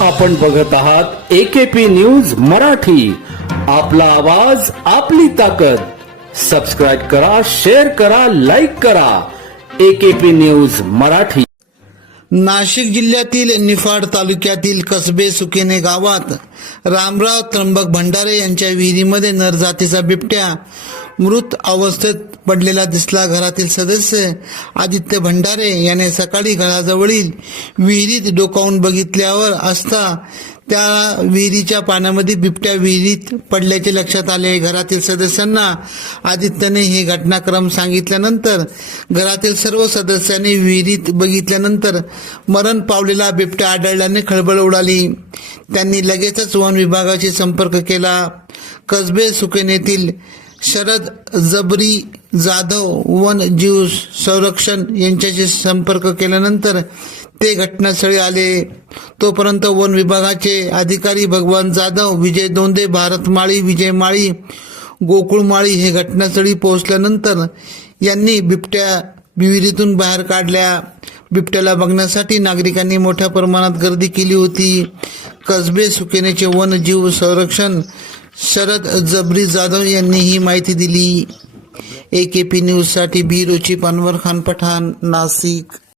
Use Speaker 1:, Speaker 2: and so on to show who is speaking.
Speaker 1: आपण बघत आहात एकेपी न्यूज मराठी. आपला आवाज आपली ताकद. सबस्क्राईब करा शेअर करा लाईक करा. AKP news Marathi.
Speaker 2: नाशिक जिल्ह्यातील निफाड तालुक्यातील कसबे सुकेने गावात रामराव त्र्यंबक भंडारे यांच्या विहिरीमध्ये नरजातीचा बिबट्या मृत अवस्थेत पडलेला दिसला घरातील सदस्य आदित्य भंडारे याने सकाळी घराजवळील विहिरीत डोकावून बघितल्यावर असता त्या विहिरीच्या पाण्यामध्ये बिबट्या विहिरीत पडल्याचे लक्षात आले. घरातील सदस्यांना आदित्यने हे घटनाक्रम सांगितल्यानंतर घरातील सर्व सदस्यांनी विहिरीत बघितल्यानंतर मरण पावलेला बिबट्या आढळल्याने खळबळ उडाली. त्यांनी लगेचच वन विभागाशी संपर्क केला. कसबे सुकेनेतील शरद जबरी जाधव वन जीव संरक्षण यांच्याशी संपर्क केल्यानंतर ते घटनास्थळी आले. तोपर्यंत वन विभागाचे अधिकारी भगवान जाधव विजय दोंदे भारत माळी विजय माळी गोकुळ माळी हे घटनास्थळी पोहोचल्यानंतर यांनी बिबट्या विहिरीतून बाहेर काढल्या. बिबट्याला बघण्यासाठी नागरिकांनी मोठ्या प्रमाणात गर्दी केली होती. कसबे सुकेनेचे वनजीव संरक्षण शरद जबरी जाधव यांनी ही माहिती दिली. ए के पी न्यूजसाठी ब्युरोची पनवर खान पठाण नाशिक.